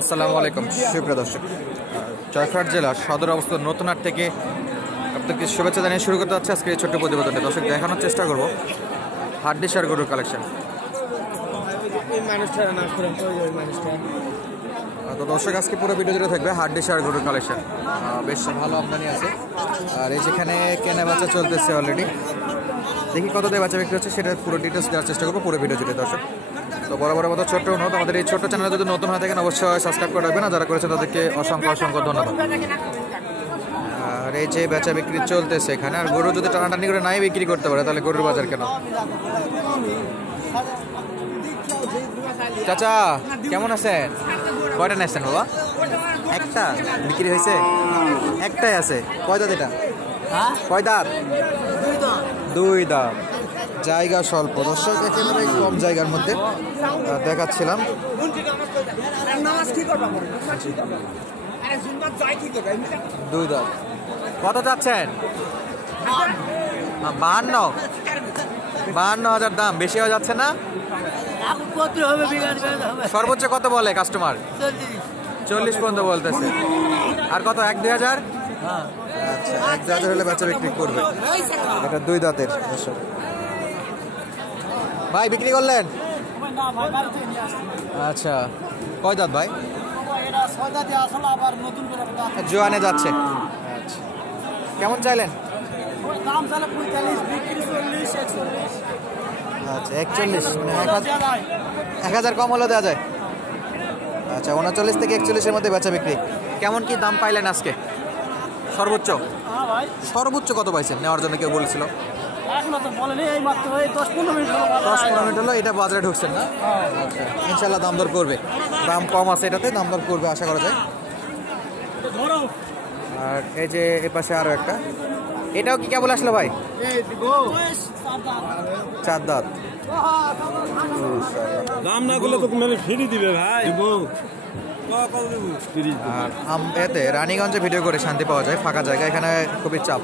আসসালামু আলাইকুম সুপ্রিয় দর্শক, জয়পুরহাট জেলার সদর অবস্থিত নতুন হাট থেকে আপনাকে শুভেচ্ছা জানিয়ে শুরু করতে যাচ্ছে আজকে এই ছোট্ট প্রতিবেদনটা। দর্শক দেখানোর চেষ্টা করব হাড্ডিসার গরুর কালেকশন। তো দর্শক আজকে পুরো ভিডিও জুড়ে থাকবে হাড্ডিসার গরুর কালেকশন। বেশ ভালো আমদানি আছে, আর এই যেখানে কেনা বেচা চলতেছে অলরেডি। দেখি কত দিয়ে বেচা বিক্রি হচ্ছে সেটা পুরো ডিটেলস দেওয়ার চেষ্টা করবো পুরো ভিডিও জুড়ে। দর্শক তো বরাবরের মতো ছোট্ট অনুরোধ, আমাদের এই ছোট্ট চ্যানেলে যদি নতুন হয়ে থাকেন অবশ্যই সাবস্ক্রাইব করে রাখবেন, আর যারা করেছেন তাদেরকে অসংখ্য অসংখ্য ধন্যবাদ। আর এই যে বেচা বিক্রি চলতেছে এখানে, আর গরু যদি টানাটানি করে নাই বিক্রি করতে পারে তাহলে গরুর বাজার কেন। চাচা কেমন আছেন? কয়টা নিয়েছেন বাবা? একটা বিক্রি হয়েছে, একটাই আছে। কয় দাঁত এটা? কয় দাঁত? দুই দাঁত। জায়গা স্বল্প দর্শক, একেবারে কম জায়গার মধ্যে দেখাচ্ছিলাম। দুই দাঁত। কত যাচ্ছেন? 52,000 দাম। বেশি হয়ে যাচ্ছে না? সর্বোচ্চ কত বলে কাস্টমার? 40 পর্যন্ত বলতেছে। আর কত? 1-2,000? আচ্ছা, 1-2,000 হলে বাচ্চা বিক্রি করবে। এটা দুই দাঁতের। ভাই বিক্রি করলেন? আচ্ছা, কয় দাঁত ভাই? জোয়ানে যাচ্ছে। আচ্ছা, কেমন চাইলেন? আচ্ছা, 41, মানে 1,000 কম হলেও দেওয়া যায়। আচ্ছা, 39 থেকে 41-এর মধ্যে বেচা বিক্রি। কেমন কি দাম পাইলেন আজকে? সর্বোচ্চ সর্বোচ্চ কত পাইছেন নেওয়ার জন্য? কেউ বলেছিল? 10-15 মিনিট হলো এটা বাজারে ঢুকছেন না? আচ্ছা, ইনশাল্লাহ দাম দর করবে। দাম কম আছে এটাতে, দাম দর করবে আশা করা যায়। আর এই যে এ পাশে আরো একটা, এটাও কি কেবল আসলো ভাই? 4 দাঁত। দাম না করলে তো ফ্রি দিবে ভাই। আর এতে রানীগঞ্জে ভিডিও করে শান্তি পাওয়া যায়, ফাঁকা জায়গা। এখানে খুবই চাপ।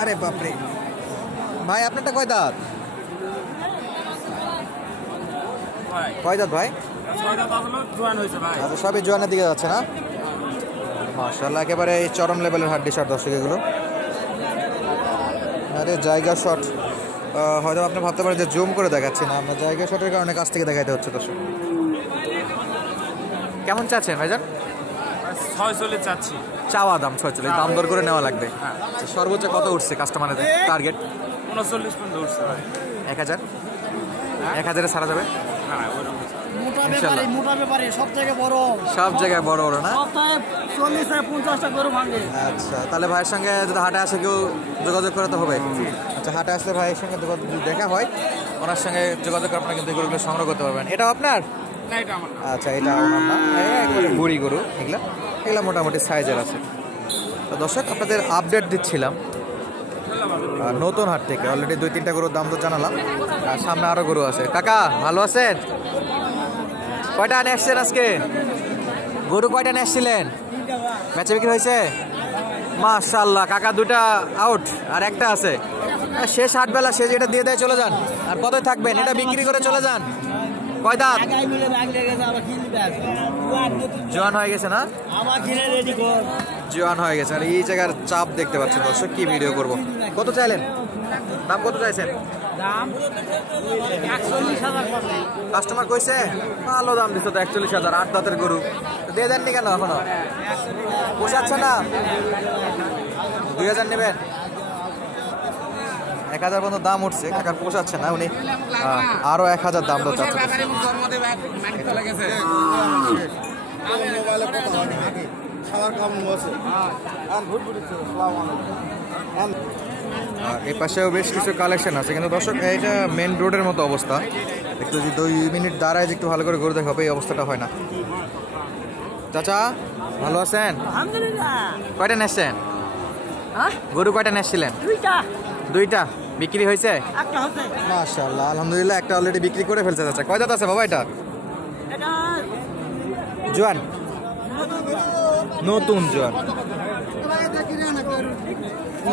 আরে বাপরে ভাই, আপনারটা কয় দাঁত? কয় দাঁত ভাই? আচ্ছা, সবই জোয়ানের দিকে যাচ্ছে না? মাশাআল্লাহ, একেবারে চরম লেভেলের হাড্ডিসার দর্শক এগুলো। আরে জায়গা শট, হয়তো আপনি ভাবতে পারেন যে জুম করে দেখাচ্ছি না, আমরা জায়গা শটের কারণে কাছ থেকে দেখাইতে হচ্ছে দর্শক। কেমন চাচ্ছেন ভাইজান? 46 চাচ্ছি। চাওয়া দাম 46, দাম দর করে নেওয়া লাগবে। সর্বোচ্চ কত উঠছে কাস্টমারের টার্গেট? 39 পর্যন্ত উঠছে ভাই। 1,000? 1,000-এ ছাড়া যাবে? সব জায়গায় বড় বড় না? আচ্ছা, তাহলে ভাইয়ের সঙ্গে যদি হাটে আসে কেউ যোগাযোগ করে তো হবে। আচ্ছা, হাটে আসলে ভাইয়ের সঙ্গে দেখা হয়, ওনার সঙ্গে যোগাযোগ করে আপনারা কিন্তু গরুগুলো সংগ্রহ করতে পারবেন। এটাও আপনার? আচ্ছা, এটা ওনার না, বুড়ি গরু। এগুলা মোটামুটি সাইজের আছে। তো দর্শক আপনাদের আপডেট দিচ্ছিলাম নতুন হাট থেকে। অলরেডি 2-3টা গরুর দাম তো জানালাম, আর সামনে আরো গরু আছে। কাকা ভালো আছেন? কয়টা আনে আসছেন আজকে? গরু কয়টা নিয়ে আসছিলেন? বেচা বিক্রি হয়েছে? মাশাআল্লাহ, কাকা 2টা আউট আর একটা আছে। শেষ হাটবেলা, শেষ এটা দিয়ে দেয় চলে যান। আর কতই থাকবেন? এটা বিক্রি করে চলে যান। কয় দাঁত? জোয়ান হয়ে গেছে না? জোয়ান হয়ে গেছে। আর এই জায়গার চাপ দেখতে পাচ্ছেন দর্শক, কি ভিডিও করব। কত চাইলেন? দাম কত চাইছেন? কাস্টমার কইছে ভালো দাম দিচ্ছে তো, 41,000। 8 দাঁতের গরু দিয়ে দেননি কেন এখনো? পোষাচ্ছে না? 2,000 নেবেন? 1,000 পর্যন্ত দাম উঠছে, কাকার পোষাচ্ছে না, উনি আরো 1,000 দাম দর চাচ্ছে। এই পাশেও বেশ কিছু কালেকশন আছে, কিন্তু দর্শক এটা মেন রোডের মতো অবস্থা। একটু যদি 2 মিনিট দাঁড়ায় যে একটু ভালো করে গরু দেখা হবে, এই অবস্থাটা হয় না। চাচা ভালো আছেন? কয়টা নেসছেন গরু? কয়টা নেসছিলেন? 2টা বিক্রি হয়েছে? মাশাআল্লাহ, আলহামদুলিল্লাহ, একটা অলরেডি বিক্রি করে ফেলছে। চাচা কয় দাঁত আছে বাবা এটা? জোয়ান, নতুন জোয়ান,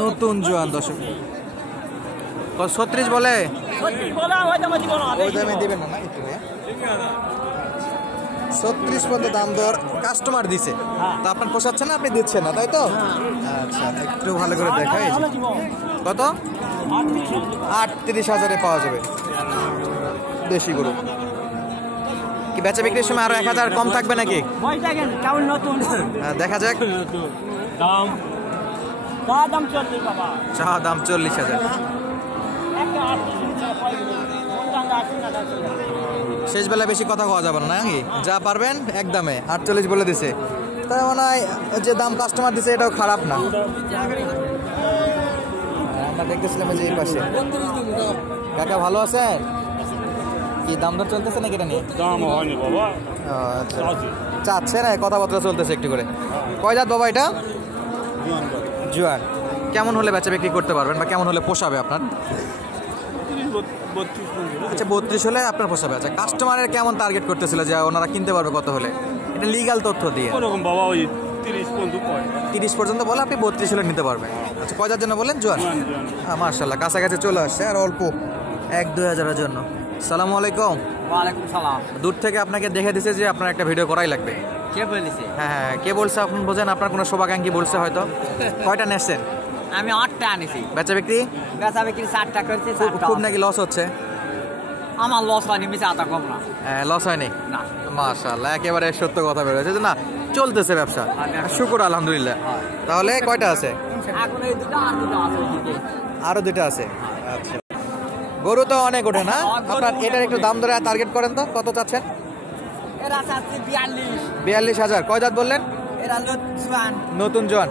নতুন জোয়ান দর্শক। 36 বলে? ওই দামে দিবেন না? একটু 36 পর্যন্ত দাম দর কাস্টমার দিছে, তো আপনার পোষাচ্ছে না, আপনি দিচ্ছেন না, তাই তো? আচ্ছা, একটু ভালো করে দেখাই। কত? 38,000-এ পাওয়া যাবে দেশি গরু। কি বেচা বিক্রির সময় আরো 1,000 কম থাকবে নাকি? দেখা যাক। চা দাম 40,000। শেষ বেলা বেশি কথা কওয়া যাবে না নাকি? যা পারবেন একদমে 48 বলে দিছে। তার মনে হয় যে দাম কাস্টমার দিছে এটাও খারাপ না। আমরা দেখতেছিলাম যে এই পাশে। কাকা ভালো আছেন? কি দাম দর চলতেছে নাকি এটা নিয়ে? দাম হয়নি বাবা। আচ্ছা, চাচ্ছে না, কথাবার্তা চলতেছে একটু করে। কয় জাত বাবা এটা? জুয়ান। কেমন হলে বেচা বিক্রি করতে পারবেন বা কেমন হলে পোষাবে আপনার? আচ্ছা, 32 হলে আপনার পোষাবে। আচ্ছা, কাস্টমারের কেমন টার্গেট করতেছিল যে ওনারা কিনতে পারবে কত হলে? এটা লিগ্যাল তথ্য দিয়ে ওরকম বাবা, ওই 30 পর্যন্ত বলে আপনি 32 হলে নিতে পারবেন। আচ্ছা, কয় জাতের জন্য বলেন? জোয়ান। মাশাআল্লাহ, কাছাকাছি চলে আসছে, আর অল্প 1-2 হাজারের জন্য। সালামু আলাইকুম। ওয়ালাইকুম সালাম। দূর থেকে আপনাকে দেখে দিছে যে আপনার একটা ভিডিও করাই লাগবে। কে বলেছে? হ্যাঁ, কে বলছে আপনি বোঝেন? আপনার কোনো শুভাকাঙ্ক্ষী বলছে হয়তো। কয়টা নেছেন? আমি 8টা আনিছি। বেচা বিক্রি? বেচা বিক্রি 4টা করছি। খুব নাকি লস হচ্ছে? আমার লস হয়নি, মিছে আতা কম না। হ্যাঁ, লস হয়নি। না, মাশাআল্লাহ, একেবারে সত্য কথা বেরোচ্ছে যে না, চলতেছে ব্যবসা, শুকর আলহামদুলিল্লাহ। তাহলে কয়টা আছে? এখন এই দুটো আর দুটো আছে ওইদিকে। আরো 2টা আছে। আচ্ছা, গরু তো অনেক ওঠে না আপনার? এটার একটু দাম ধরে টার্গেট করেন তো, কত চাচ্ছেন? এরা চাচ্ছে 42। 42,000। কয় জাত বললেন? এরা জোয়ান। নতুন জোয়ান।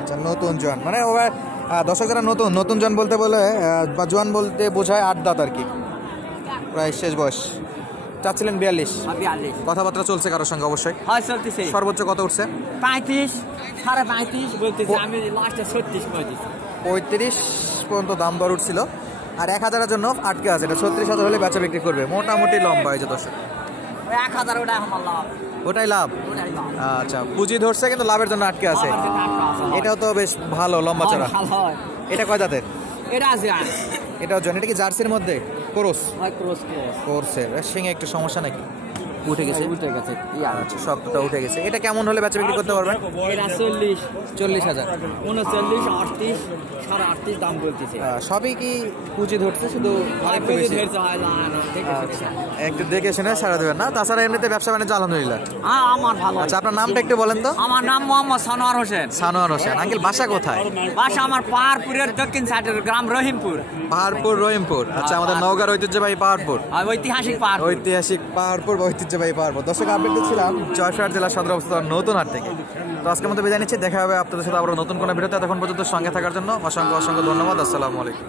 আচ্ছা, নতুন জোয়ান মানে ওরা দর্শক যারা নতুন জোয়ান বলতে বলে বা জোয়ান বলতে বোঝায় 8 দাঁত আর কি, প্রায় শেষ বয়স। চাচ্ছিলেন 42। 42 কথাবার্তা চলছে কারোর সঙ্গে? অবশ্যই। হয়, চলতেছে। সর্বোচ্চ কত উঠছে? 35, 35.5 বলতেছে। আমি লাস্টে 36 বলতেছি। 35 পর্যন্ত দাম দর উঠছিল, আর 1,000-এর জন্য আটকে আছে। এটা 36,000 হলে বেচা বিক্রি করবে। মোটামুটি লম্বা হয়েছে দর্শক। ওই 1000 ওটা আমার লাভ। ওটাই লাভ। ওটাই লাভ। আচ্ছা, পুঁজি ধরছে কিন্তু লাভের জন্য আটকে আছে। এটাও তো বেশ ভালো লম্বা চড়া। ভালো হয়। এটা কয় জাতের? এটা জোয়ান। এটাও জোয়ান। এটা কি জার্সির মধ্যে? ক্রস হয়, ক্রস। করছে। শিঙে একটু সমস্যা নাকি? উঠে গেছে। উঠে গেছে। আচ্ছা, শক্তটা উঠে গেছে। এটা কেমন হলে বেচা বিক্রি করতে পারবেন? এরা 40, 40,000। 39, 38, 38.5 দাম বলতেছে। সবই কি পুঁজি ধরছে? শুধু আরেকটু বেশি? আচ্ছা, একটু দেখে শুনে সারা দেবেন না? তাছাড়া এমনিতে ব্যবসা বাণিজ্য আলহামদুলিল্লাহ। হ্যাঁ, আমার ভালো। আচ্ছা, আপনার নামটা একটু বলেন তো। আমার নাম মোহাম্মদ সানোয়ার হোসেন। সানোয়ার হোসেন। আঙ্কেল বাসা কোথায়? বাসা আমার পাহাড়পুরের দক্ষিণ সাইডের গ্রাম রহিমপুর। পাহাড়পুর, রহিমপুর। আচ্ছা, আমাদের নওগাঁর ঐতিহ্যবাহী পাহাড়পুর। ঐতিহাসিক পাহাড়। ঐতিহাসিক পাহাড়পুর বা ঐতিহ্যবাহী পাহাড়পুর। দর্শক, আপডেট দিচ্ছিলাম জয়পুরহাট জেলা সদর অবস্থিত নতুন হাট থেকে। তো আজকের মতো বিদায় নিচ্ছি, দেখা হবে আপনাদের সাথে আবার নতুন কোনো ভিডিওতে। তখন পর্যন্ত সঙ্গে থাকার জন্য অসংখ্য ধন্যবাদ। আসসালামু আলাইকুম।